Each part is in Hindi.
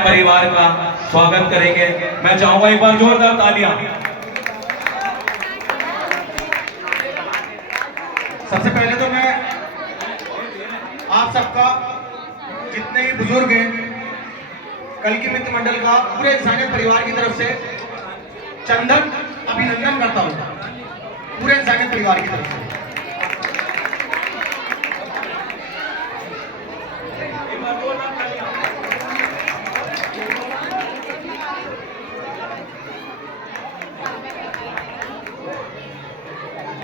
परिवार का स्वागत करेंगे। मैं चाहूंगा एक बार जोरदार तालियां। सबसे पहले तो मैं आप सबका, जितने भी बुजुर्ग हैं, कल की मित्र मंडल का पूरे इंसानियत परिवार की तरफ से चंदन अभिनंदन करता हूं, पूरे इंसानियत परिवार की तरफ से।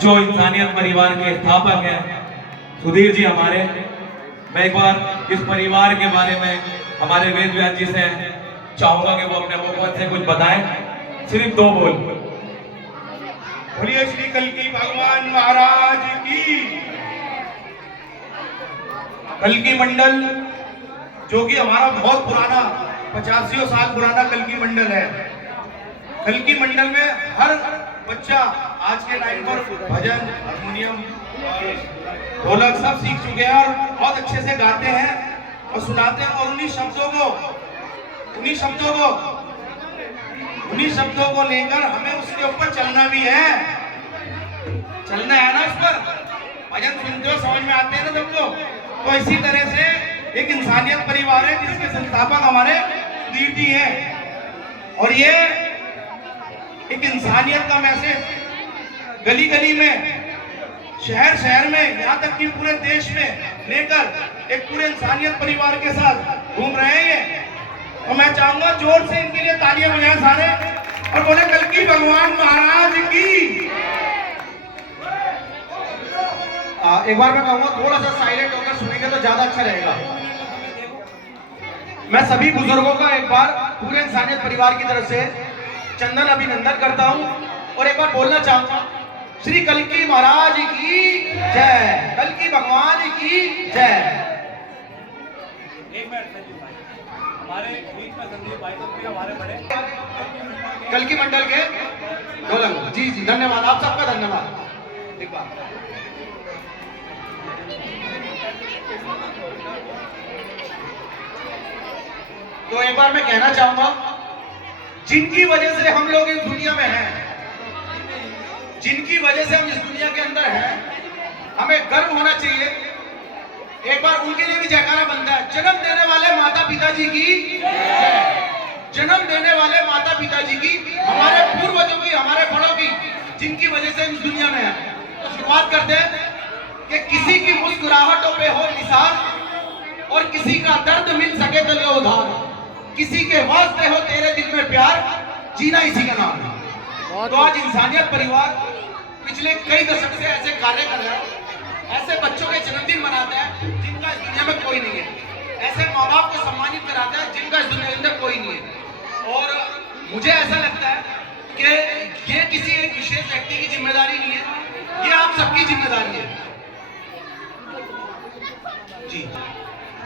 जो इंसानियत परिवार के स्थापक हैं सुधीर जी हमारे, मैं एक बार इस परिवार के बारे में हमारे वेद व्यास जी से चाहूंगा कि वो अपने मुख से कुछ बताएं, सिर्फ 2 बोल। बोलिए श्री कल्की भगवान महाराज की। कल्की मंडल जो कि हमारा बहुत पुराना 85 साल पुराना कल्की मंडल है। कल्की मंडल में हर बच्चा आज के टाइम पर भजन, हारमोनियम और ढोलक सब सीख चुके हैं और बहुत अच्छे से गाते हैं और सुनाते हैं। और उन्हीं शब्दों को लेकर हमें उसके ऊपर चलना भी है। चलना है ना, उस पर भजन सुनते हो समझ में आते हैं ना सबको। तो इसी तरह से एक इंसानियत परिवार है जिसके संस्थापक हमारे सुधीर जी हैं। और ये एक इंसानियत का मैसेज गली गली में, शहर शहर में, यहाँ तक कि पूरे देश में लेकर एक पूरे इंसानियत परिवार के साथ घूम रहे हैं। और मैं चाहूंगा जोर से इनके लिए तालियां बजाएं सारे और बोले कल्की भगवान महाराज की। एक बार मैं कहूंगा थोड़ा सा साइलेंट होकर सुनेंगे तो ज्यादा अच्छा रहेगा। मैं सभी बुजुर्गों का एक बार पूरे इंसानियत परिवार की तरफ से चंदन अभिनंदन करता हूं और एक बार बोलना चाहूंगा श्री कल्की महाराज की जय, कल्की भगवान की जय। हमारे बीच में संदीप भाई तो भी हमारे बड़े कल्की मंडल के ढोलक जी जी, धन्यवाद आप सबका, धन्यवाद। एक बार तो एक बार मैं कहना चाहूंगा, जिनकी वजह से हम लोग इस दुनिया में हैं, जिनकी वजह से हम इस दुनिया के अंदर हैं, हमें गर्व होना चाहिए। एक बार उनके लिए भी जयकारा बनता है। जन्म देने वाले माता पिता जी की, जन्म देने वाले माता पिता जी की, हमारे पूर्वजों की, हमारे बड़ों की, जिनकी वजह से हम इस दुनिया में हैं। तो शुरुआत करते हैं कि किसी की मुस्कुराहटों पे हो निसार और किसी का दर्द मिल सके तो ले उधार, किसी के वास्ते हो तेरे दिल में प्यार, जीना इसी का नाम है। तो आज इंसानियत परिवार पिछले कई दशक से ऐसे कार्य कर रहा है, ऐसे बच्चों के जन्मदिन मनाता है जिनका इस दुनिया में कोई नहीं है, ऐसे माँ बाप को सम्मानित कराता है जिनका इस दुनिया के अंदर कोई नहीं है। और मुझे ऐसा लगता है कि ये किसी एक विशेष व्यक्ति की जिम्मेदारी नहीं है, ये आप सबकी जिम्मेदारी है जी।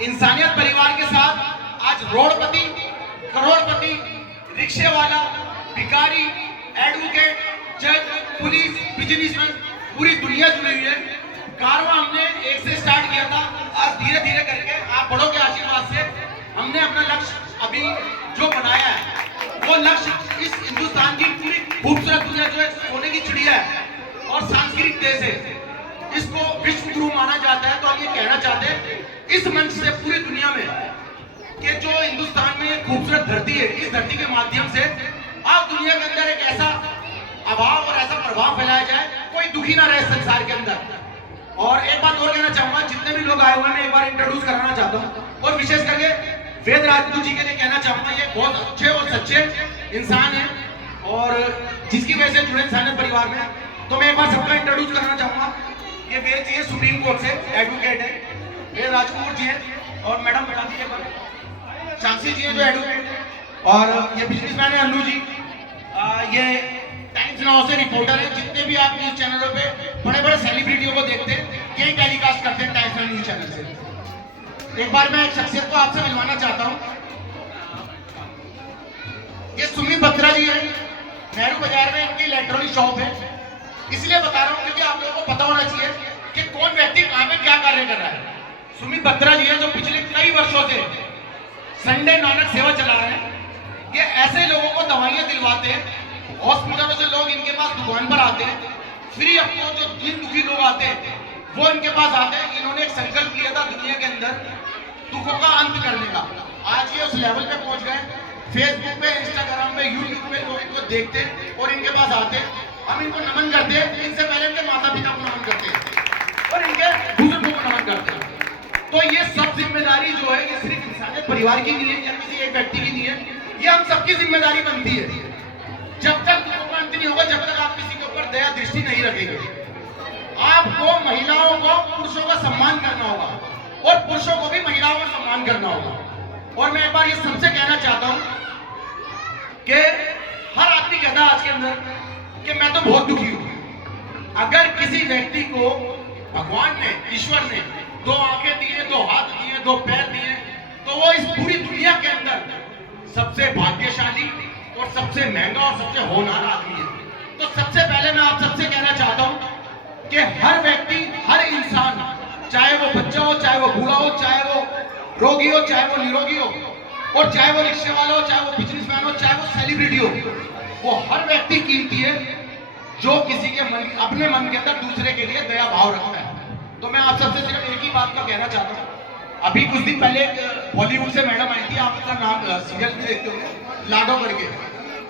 इंसानियत परिवार के साथ आज रोडपति, करोड़पति, रिक्शे वाला, भिखारी, एडवोकेट, जज, पुलिस, बिजनेसमैन, पूरी दुनिया जुड़ी हुई है। कारवां हमने एक से स्टार्ट किया था, आज धीरे धीरे करके आप बड़ों के आशीर्वाद से हमने अपना लक्ष्य अभी जो बनाया है, वो लक्ष्य इस हिंदुस्तान की पूरी खूबसूरत दुनिया जो है सोने की चिड़िया है और सांस्कृतिक देश है, इसको विश्व गुरु माना जाता है। तो हम ये कहना चाहते हैं इस मंच से पूरी दुनिया में कि जो हिंदुस्तान में एक खूबसूरत धरती है, इस धरती के माध्यम से आप दुनिया के अंदर एक ऐसा अभाव और ऐसा प्रभाव फैलाया जाए, कोई दुखी ना रहे संसार के अंदर। और एक बात और कहना चाहूंगा, जितने भी लोग आए हुए हैं मैं एक बार इंट्रोड्यूस कराना चाहता हूं और विशेष करके वेद राजपूत जी के लिए कहना चाहूंगा, ये बहुत अच्छे और सच्चे इंसान हैं और जिसकी वजह से जुड़े इंसानियत परिवार में। तो मैं एक बार सबका इंट्रोड्यूस करना चाहूंगा। ये वेद जी है, सुप्रीम कोर्ट से एडवोकेट है, वेद राजपूत जी है। और मैडम साक्षी जी है जो एडवोकेट है। और ये बिजनेसमैन है अन्नू जी, ये टाइम्स नाउ से रिपोर्टर है। जितने भी आप न्यूज चैनलों पे बड़े बड़े सेलिब्रिटियों को देखते हैं, यही टेलीकास्ट करते हैं टाइम्स नाउ न्यूज चैनल से। एक बार मैं एक शख्सियत को आपसे मिलवाना चाहता हूँ। ये सुमित बत्रा जी है, नेहरू बाजार में इनकी इलेक्ट्रॉनिक शॉप है। इसलिए बता रहा हूँ क्योंकि आप लोगों को पता होना चाहिए कि कौन व्यक्ति कहाँ पे क्या कार्य कर रहा है। सुमित बत्रा जी है जो पिछले कई वर्षों से संडे नानक सेवा चला रहे हैं। ये ऐसे लोगों को दवाइयां दिलवाते हैं, हॉस्पिटलों से लोग इनके पास दुकान पर आते हैं, फ्री अपने जो दिन दुखी लोग आते हैं वो इनके पास आते हैं। इन्होंने एक संकल्प लिया था दुनिया के अंदर दुखों का अंत करने का। आज ये उस लेवल पे पहुंच गए, फेसबुक पे, इंस्टाग्राम पे, यूट्यूब पे लोग इनको देखते हैं और इनके पास आते हैं। हम इनको नमन करते हैं, इनसे पहले इनके माता पिता को नमन करते हैं और इनके बुजुर्गों को नमन करते हैं। तो ये सब जिम्मेदारी जो है ये सिर्फ इंसानियत परिवार की नहीं है या किसी एक व्यक्ति की नहीं है, ये हम सबकी जिम्मेदारी बनती है। जब तक दुखों का अंत नहीं होगा, जब तक आप किसी के ऊपर दया दृष्टि नहीं रखेंगे, आपको महिलाओं को पुरुषों का सम्मान करना होगा और पुरुषों को भी महिलाओं का सम्मान करना होगा। और मैं एक बार ये सबसे कहना चाहता हूं कि हर आदमी कहता है आज के अंदर कि मैं तो बहुत दुखी हूं। अगर किसी व्यक्ति को भगवान ने, ईश्वर ने 2 आंखें दिए, 2 हाथ दिए, 2 पैर दिए, तो वो इस पूरी दुनिया के अंदर सबसे भाग्यशाली और सबसे महंगा और सबसे होनहार आदमी है। तो सबसे पहले मैं आप सबसे कहना चाहता हूं कि हर व्यक्ति, हर इंसान, चाहे वो बच्चा हो, चाहे वो बूढ़ा हो, चाहे वो रोगी हो, चाहे वो निरोगी हो, और चाहे वो रिक्शे वाला हो, चाहे वो बिजनेसमैन हो, चाहे वो सेलिब्रिटी हो, वो हर व्यक्ति कीमती है जो किसी के मन, अपने मन के अंदर दूसरे के लिए दया भाव रखता है। तो मैं आप सबसे सिर्फ एक ही बात का कहना चाहता हूँ। अभी कुछ दिन पहले बॉलीवुड से मैडम आई थी, आप उसका नाम सीरियल भी देखते होंगे, लाडो करके,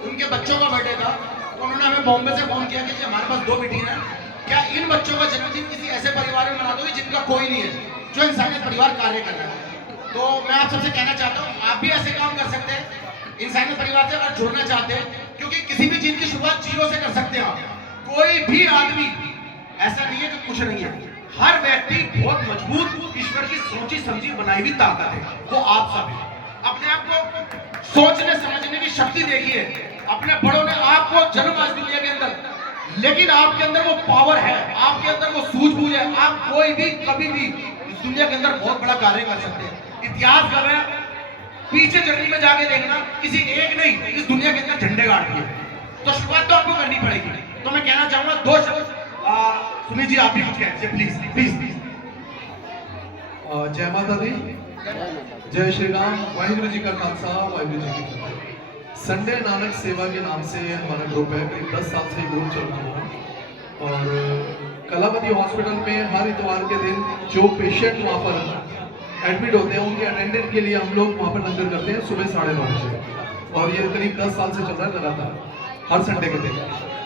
उनके बच्चों का बर्थडे था। उन्होंने हमें बॉम्बे से फोन किया कि हमारे पास 2 बेटी हैं, क्या इन बच्चों का जन्मदिन किसी ऐसे परिवार में मना दोगे जिनका कोई नहीं है, जो इंसानियत परिवार कार्य कर रहा है। तो मैं आप सबसे कहना चाहता हूँ आप भी ऐसे काम कर सकते हैं इंसानियत परिवार से अगर जुड़ना चाहते हैं, क्योंकि किसी भी चीज की शुरुआत 0 से कर सकते हैं आप। कोई भी आदमी ऐसा नहीं है कि कुछ नहीं है, हर व्यक्ति बहुत मजबूत ईश्वर की सोची समझी बनाई हुई ताकत है, वो आप सब है। अपने आप को सोचने समझने की शक्ति देखिए, अपने बड़ों ने आपको जन्म आज दुनिया के अंदर, लेकिन आपके अंदर वो पावर है, आपके अंदर वो सूझबूझ है, आप कोई भी कभी भी इस दुनिया के अंदर बहुत बड़ा कार्य कर सकते हैं। इतिहास कर रहे हैं, पीछे जर्नी में जाके देखना, किसी एक नहीं इस दुनिया के अंदर झंडे गाड़ दिए, तो शुरुआत तो आपको करनी पड़ेगी। तो मैं कहना चाहूंगा 2 शब्द सुनील जी आप भी कुछ कहें प्लीज प्लीज। जय माता दी, जय श्री राम, वाहिगुरु जी का खालसा, वाहिगुरु जी की फतेह। संडे नानक सेवा के नाम से हमारा ग्रुप है, करीब 10 साल से ग्रुप चल रहा है और कलावती हॉस्पिटल में हर इतवार के दिन जो पेशेंट वहाँ पर एडमिट होते हैं उनके अटेंडेंट के लिए हम लोग वहाँ पर लंगर करते हैं सुबह 9:30 बजे, और ये करीब 10 साल से चल रहा है लगातार हर संडे के दिन।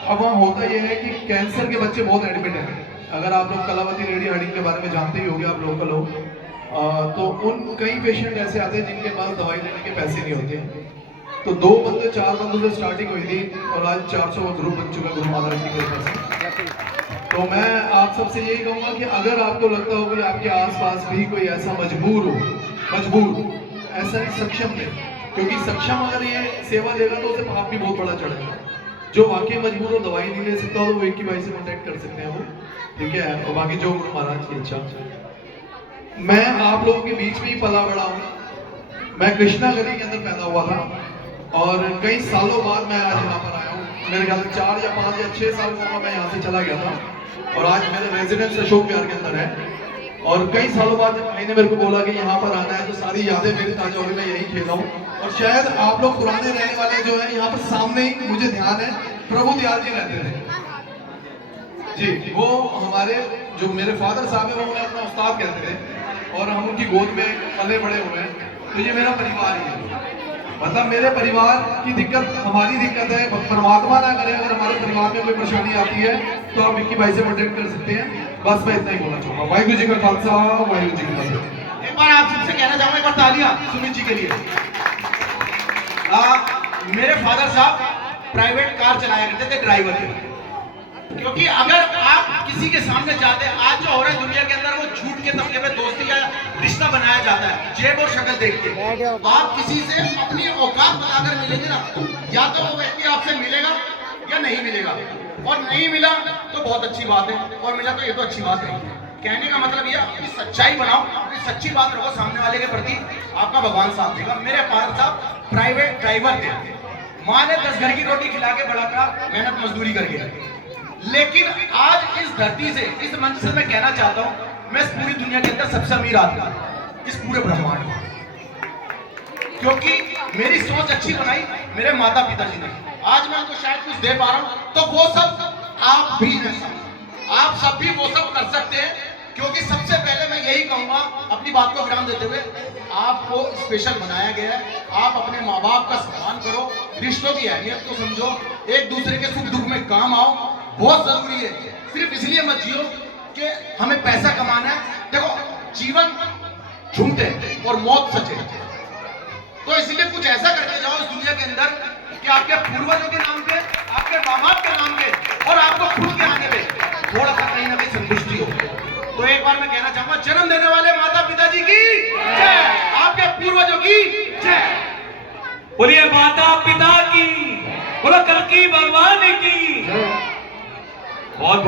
अब वहाँ होता यह है कि कैंसर के बच्चे बहुत एडमिट हैं। अगर आप लोग कलावती लेडी हार्डिंग के बारे में जानते ही होंगे, आप लोकल हो, तो उन कई पेशेंट ऐसे आते हैं जिनके पास दवाई लेने के पैसे नहीं होते। तो 2 बंदे 4 बंदों से स्टार्टिंग हुई थी और आज 400 ग्रुप बन चुका गुरु महाराज की कृपा से। तो मैं आप सबसे यही कहूँगा कि अगर आपको लगता हो कि आपके आसपास भी कोई ऐसा मजबूर, ऐसा नहीं सक्षम नहीं, क्योंकि सक्षम अगर ये सेवा लेगा तो उसे पाप भी बहुत बड़ा चढ़ेगा। जो वाकई मजबूर हो, दवाई नहीं ले सकता हो, तो वो एक ही भाई से कॉन्टेक्ट कर सकते हैं वो, ठीक है। और बाकी जो गुरु महाराज की इच्छा। मैं आप लोगों के बीच में ही पला बड़ा हूँ। मैं कृष्णा गली के अंदर पैदा हुआ था और कई सालों बाद मैं आज यहाँ पर आया हूँ। मेरे ख्याल से 4 या 5 या 6 साल का मैं यहाँ से चला गया था और आज मेरा रेजिडेंस अशोक विहार के अंदर है। और कई सालों बाद जब भाई ने मेरे को बोला कि यहाँ पर आना है, तो सारी यादें मेरी ताजा हो गई। मैं यही खेला हूँ और शायद आप लोग पुराने रहने वाले जो है यहाँ पर सामने ही मुझे ध्यान है प्रभु दयाल जी रहते थे जी। वो हमारे जो मेरे फादर साहब है वो मुझे अपना उस्ताद कहते थे और हम उनकी गोद में पले बड़े हुए हैं। तो ये मेरा परिवार ही है, मतलब मेरे परिवार की दिक्कत हमारी दिक्कत है, परमात्मा ना करे अगर हमारे परिवार में कोई परेशानी आती है तो आप विक्की भाई से कॉन्टेक्ट कर सकते हैं। बस मैं इतना ही बोलना चाहूँगा। वाहिगुरु जी का खालसा, वाहिगुरु जी की फतेह। एक बार आप सबसे कहना चाहूंगा, एक बार तालियां सुनील जी के लिए। मेरे फादर साहब प्राइवेट कार चलाया करते थे, ड्राइवर थे। क्योंकि अगर आप किसी के सामने जाते हैं, आज जो हो रहा है दुनिया के अंदर, वो झूठ के तबके पे दोस्ती या रिश्ता बनाया जाता है जेब और शक्ल देख के। आप किसी से अपनी औकात बताकर मिलेंगे ना, या तो वो व्यक्ति आपसे मिलेगा या नहीं मिलेगा, और नहीं मिला तो बहुत अच्छी बात है, और मिला तो ये तो अच्छी बात है। कहने का मतलब ये, अपनी सच्चाई बनाओ, अपनी सच्ची बात रखो सामने वाले के प्रति, आपका भगवान साथ देगा। मेरे फादर साहब प्राइवेट ड्राइवर थे, माँ ने 10 घर की रोटी खिला के बड़ा करा, मेहनत मजदूरी करके। लेकिन आज इस धरती से, इस मंच से मैं कहना चाहता हूं, मैं इस पूरी दुनिया के अंदर सबसे अमीर आदमी, इस पूरे ब्रह्मांड में। क्योंकि मेरी सोच अच्छी बनाई मेरे माता पिताजी ने। आज मैं उनको शायद कुछ दे पा रहा हूं, तो वो सब आप भी हैं सब, आप सब भी वो सब कर सकते हैं। क्योंकि सबसे पहले मैं यही कहूंगा अपनी बात को विराम देते हुए, आपको स्पेशल बनाया गया है। आप अपने माँ बाप का सम्मान करो, रिश्तों की अहमियत को समझो, एक दूसरे के सुख दुख में काम आओ, बहुत जरूरी है। सिर्फ इसलिए मत जियो कि हमें पैसा कमाना है। देखो जीवन झूठ है और मौत सच है, तो इसलिए कुछ ऐसा करके जाओ इस दुनिया के अंदर कि आपके पूर्वजों के नाम पे, आपके माँ बाप के नाम पे और आपको खुद के आने पे थोड़ा सा कहीं ना कहीं संतुष्टि हो। तो एक बार मैं कहना चाहूंगा, जन्म देने वाले माता पिताजी की जय, आपके पूर्वजों की जय। बोलिए माता पिता की, बोलो कल की भगवान की। बहुत